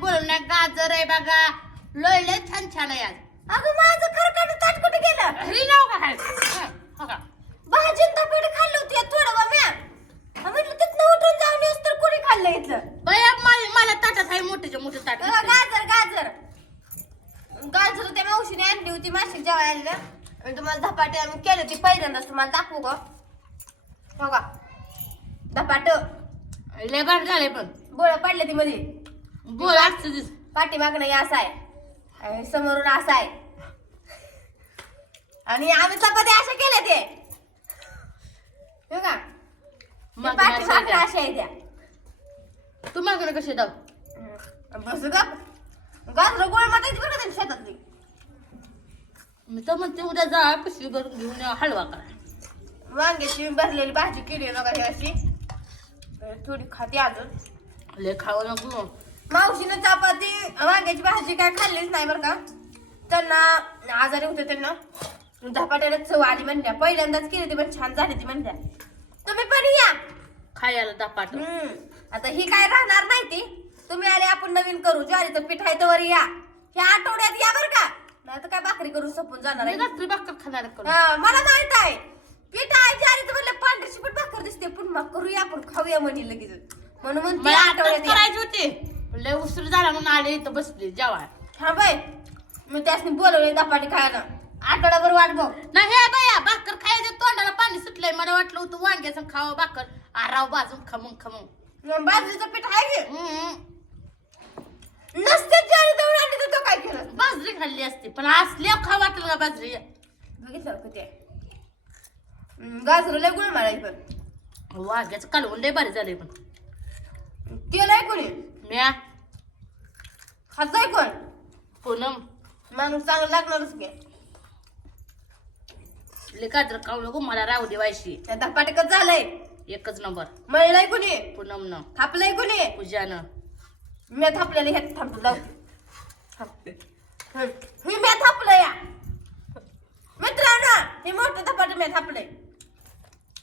बोलून नाही गाजर आहे बघा. लय छान छान आहे आज. अगं माझं खरकट ताट कुठे गेलं? घरी का हं? भाजी धपाटे खाल्लं होती थोडं बा म्या. हा, म्हटलं तिथनं उठून जाऊन येऊस तर कोणी खाल्लं इथलं? बया मला मला ताटात आहे मोठेच्या मोठे ताट गाजर गाजर. गाजर त्या मावशीने आणली होती मासिक जेवायला आलेलं आणि तुम्हाला धपाटे आम्ही केले होते पहिल्यांदाच तुम्हाला दाखवू का हो का धपाट. लय भारी झाले पण गोळ पडले ती मध्ये. बोल असं दिस पाठीमागणं असं आहे. आणि समोरून असं आहे. आणि आम्ही चपाती अशा केल्या ते. हो का मग पाठीमागणं अशा आहे त्या. तू मागणं कसे दाव बस गाजर गोळ मातायची बरं का शेतातली? मी तर म्हणते उद्या जा पिशवी भरून घेऊन हलवा करा वांग्याची भरलेली भाजी केली ना काही अशी थोडी खाते अजून. लय खावं नको. मावशीनं चपाती वांग्याची भाजी काय खाल्लीच नाही बरं का. त्यांना आजारी होते त्यांना. धपाट्याला चव आली म्हणल्या. पहिल्यांदाच केली ती पण छान झाली ती म्हणल्या. तुम्ही पण या. खायला दापाट हम्म. आता ही काय राहणार नाही ती. तुम्ही आले आपण नवीन करू. ज्वारीचं पीठ आहे तर या. ह्या आठवड्यात या बरं का. नाही तर काय भाकरी करून संपून जाणार आहे. रात्री भाकर खाणार करून. हा, मला माहीत आहे. पीठ आहे ज्वारीचं म्हणलं पांढरीची पण भाकर दिसते. पण मग करूया आपण खाऊया म्हणे लगेच. म्हणून म्हणते मला आताच आठवड्यात या. करायची होती. लय उशीर झाला म्हणून आले इथं बसले जेवा हा बाय मी त्यासनी बोलवले दपाटी खायला. आठवडाभर वाट बघ. नाही हे बाया भाकर खायचं तोंडाला पाणी सुटलंय. मला वाटलं होतं वांग्याचं खावं भाकर. आराव बाजून खमंग खमंग बाजरीचं पीठ आहे की? हम्म. नसते ज्वारी दळून आणली तर तो काय केलं? बाजरी खाल्ली असती पण असल्या खा वाटलं का बाजरी? बघितलं का ते? हम्म, गाजर लय गुळ मारायची पण. वांग्याचं कालवून लय भारी झालंय पण. केलंय कोणी? म्या? खातोय कोण? पूनम माणूस चांगलं लागणारच की. लय गाजर खाऊ नको मला राहू दे वायशी त्या धपाटेकच झालंय. एकच नंबर. मळलंय कोणी? पूनमनं थापलंय कोणी? पूजानं मी थापलेलं हे थांबतो थापते हं. हे. मी थापलं या मित्रांनो हे मोठं धपाटे मी थापलंय.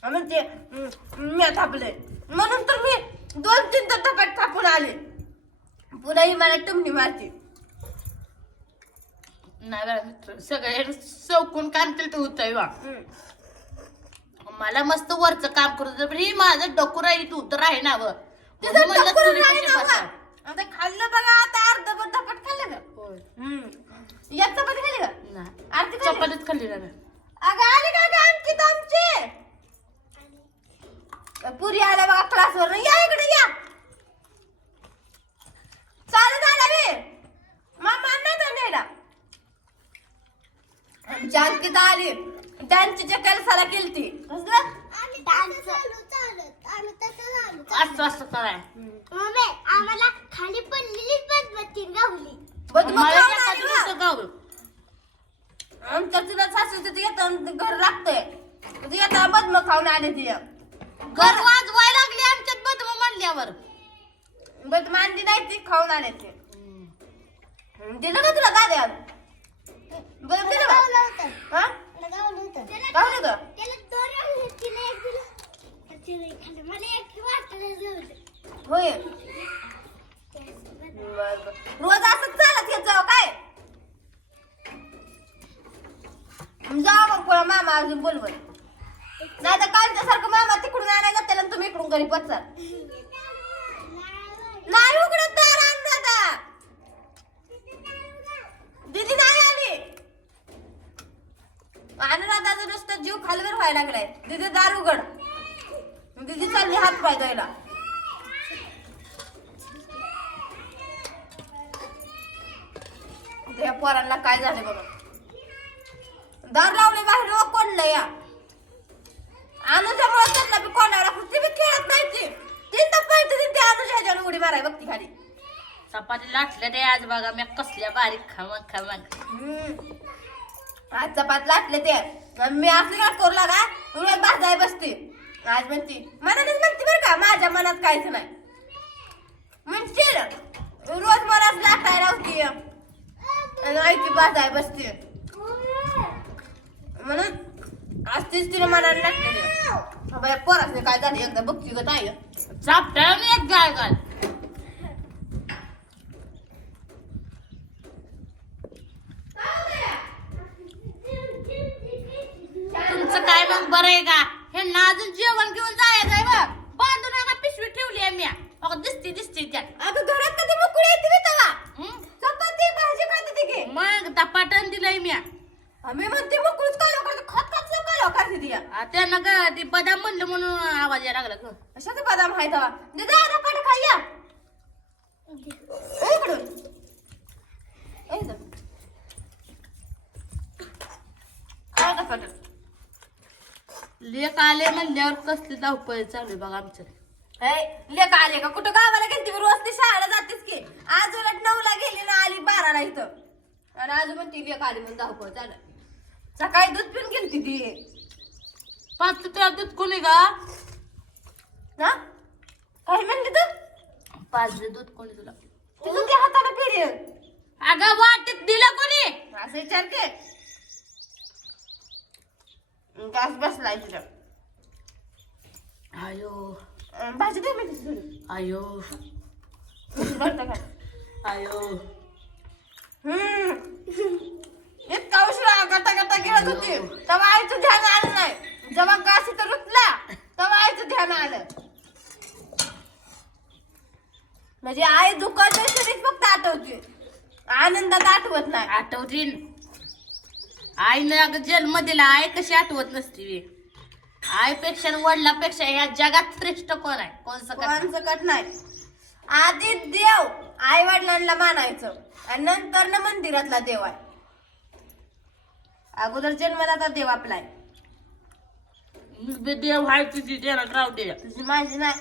हा म्हणते हं, मी थापलंय. म्हणून तर मी दोन तीन तर धपाट थापून आले. पुन्हा ही मला टुमणी मारते नाही बरं सगळे चौकून काम केलं तर होतंय वा. मला मस्त वरचं काम करत होतं, पण हे माझं डोकं राहील तू तर आहे ना व म्हणलं बसा. आता खाल्लं बघा आता अर्ध पण धपाट खाल्लं का होय. चपाती खाल्ली का नाही. आरती खाल्ली? चपातीच खाल्ली ना मी. अगं आली का गं अंकित आमची पुरी आल्या बघा क्लासवर या इकडे या चालू झाला रे मामा नाही तर न्यायला अंकिता आली. त्यांची जे कलसाला केलती. कसलं असं असं कराय आम्हाला खाली पडलेली पद्मती गावली. गावलं. आमच्या तिला सासू तिथे येतं घर लागतंय. तिथे येताना बदम खाऊन आले ती. घर वाजवायला लागली आमच्यात बदम म्हणल्यावर. बदम आणली नाही ती खाऊन आले ते. दिलं का तुला दाद्या बदम दिलं का गावलं होतं. हा? गावलं का होय. बर, बर. रोज असंच चालत येत जाऊ काय? जाऊ मग पुढं मामा अजून बोलवत. नाही तर कालच्या सारखं मामा तिकडून आणायला त्याला तुम्ही इकडून घरी पचाल नाही उघडत दार अन्नदा दीदी नाही आली अनुराधाचं नुसतं जीव खालवर व्हायला लागलाय. दीदी दार उघड. दीदी चालली हात पाय द्यायला त्या पोरांना काय झाले बघा. दार लावले बाहेर कोणलं या? अनुजामुळे त्यांना बी कोणाला ती बी खेळत नाही ती तीन टप्पा ती अनुजा ह्याच्यावर उडी माराय बघती खाली. चपाती लाटल्या रे आज बघा मी कसल्या बारीक खमक खमक. आज चपात लाटले ते आणि मी असली का? करू लागा उलट जाय बसते. आज म्हणती मनानेच म्हणते बरं का माझ्या मनात काहीच नाही. म्हणजे रोज मलाच लाटायला होती आणि ऐकी बाजाय बसते म्हणून आज तीच तिने मनाला लागते बाया पोरासने काय झालं? एकदा बघती ग ताई. चापटाळ एक गाय घाल तुमचं काय मग बरं आहे का? हे ना अजून जेवण घेऊन जायचं आहे बघ. बांधून नका पिशवी ठेवली आहे मी. अगं दिसते दिसते त्यात. अगं घरात कधी मुकुळी येते मी तवा? चपाती भाजी खाते ती की. मग तपाटण दिलंय मी. आम्ही म्हणते मुकुळीच कालो करते खत खत कालो करते ती? आ, त्यानं ग ते बदाम म्हणलं म्हणून आवाज यायला लागला ग. अशाच बदाम आहे तवा? दे जा धपाट खायला ए इकडून. ए. खा लेक आले म्हणल्यावर कसली धावपळ चालू आहे बघा आमचं. लेक आले का? कुठं गावाला गेलती? मी रोज ती शाळेला जातेस की. आज उलट नऊला गेली ना आली बाराला इथं. आणि आज म्हणती लेक आली म्हणून धावपळ चालू सकाळी दूध पिऊन गेलती ती. पाच तुझ्या दूध कोणी का ना काय म्हणली तू? पाच दे दूध कोणी तुला? तुझं ते हाताला फिरी अगं वाटीत दिलं कोणी? असं विचार के. गॅस बसलाय तुझं आयो. भाजी दे मी थोडी आयो. बरं का? आयो. हम्म. इतका उशिरा गटा गटा गिळत होती. तेव्हा आईचं ध्यान आलं नाही. जेव्हा काशी तर रुतला तेव्हा आईचं ध्यान आलं. म्हणजे आई दुकानच्या तरीच फक्त आठवते. आनंदात आठवत नाही. आठवतीन आईनं अगं जन्म दिला आई कशी आठवत नसती बे. आईपेक्षा आणि वडिलापेक्षा या जगात श्रेष्ठ कोण आहे? कोण सकट सकट नाही आधी देव आई वडिलांना मानायचं. आणि नंतर ना मंदिरातला देव आहे. अगोदर जन्मदाता देव आपला आहे. बी देव आहे तुझी देणार राहू दे. तुझी माझी नाही.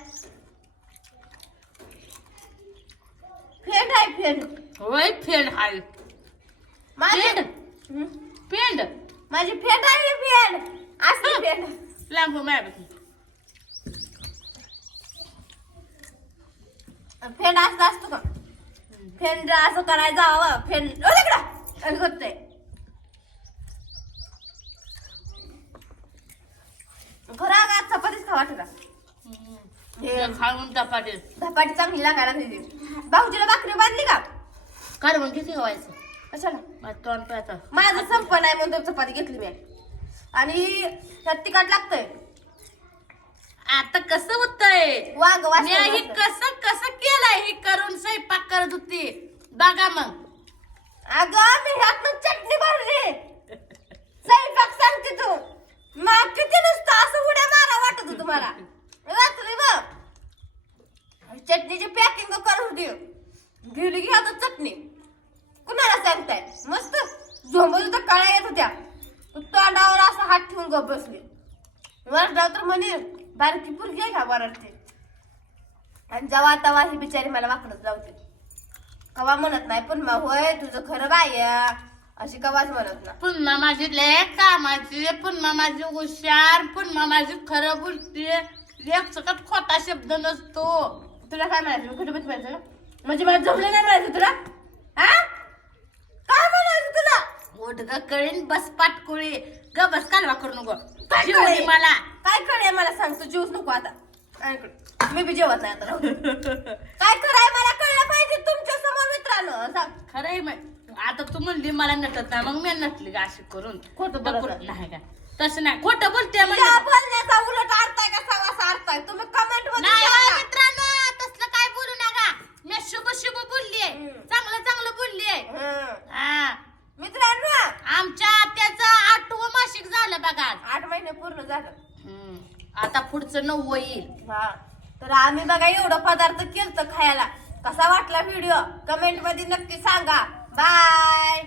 फेड आहे फेड. होय फेंड हाय. माझी? फेड. हं? पेंड माझी फेड आहे फेड असली फेड लांब मॅम फेड असं असतो का? फेंड असं करायला जावं फेंड तिकडं. असं करतोय खरं आज चपातीच खावा ठेवा खाऊन चपाटी धपाटी चांगली लागायला पाहिजे. भाऊजीला भाकरी बांधली का? कर मग किती व्हायचं कशाला? माझं तोंड माझं संप नाही म्हणून चपाती घेतली मी. आणि त्यात तिखट लागतंय. आता कसं होतंय? वांग मी हे वास कसं कसं केलंय? हे करून स्वयंपाक करत होती. बघा मग. अगं मी ह्यातनं चटणी भरली वरडाव तर म्हणे बारकी पुरगी आहे का वरडते? आणि जेव्हा तेव्हा ही बिचारी मला वाकडच लावते. कवा म्हणत नाही पण मग होय तुझं खरं बाय अशी कवाच म्हणत ना पुन्हा माझी लय कामाची पुन्हा माझी हुशार पुन्हा माझी खरं बोलते एक सकट खोटा शब्द नसतो. तुला काय म्हणायचं? मी कुठे म्हणायचं ना म्हणजे मला जमलं नाही म्हणायचं तुला? हा? काय म्हणायचं तुला? ग कळीन बस पाटकुळी ग बस कालवा करू नको. काय जेवू दे कळे? मला. काय कळे मला? सांग तू जीवच नको आता. मी बी जेवत नाही आता. राहू दे. काय कराय मला कळलं पाहिजे तुमच्यासमोर मित्रांनो. सांग. खरंय मग. आता तू म्हणली मला नटत नाही मग मी नटली का अशी करून. खोटं बोलत नाही. नाही का तसं नाही. खोटं बोलते या म्हणजे. बोलण्याचा उलट अर्थ आहे का? सवासा अर्थ आहे. तुम्ही कमेंटमध्ये नाही हो, सांगा. मित्रांनो तसलं काय बोलू नका. मी शुभ शुभ बोललीये. हम्म. चांगलं चांगलं बोललीये हं. हा मित्रांनो आमच्या आत्याचं आठवं मासिक झालं बघा आज. आठ महिने पूर्ण झालं हम्म. तुमचं पुढचं येईल हा तर आम्ही बघा एवढं पदार्थ केलं खायला. कसा वाटला व्हिडिओ कमेंटमध्ये नक्की सांगा. बाय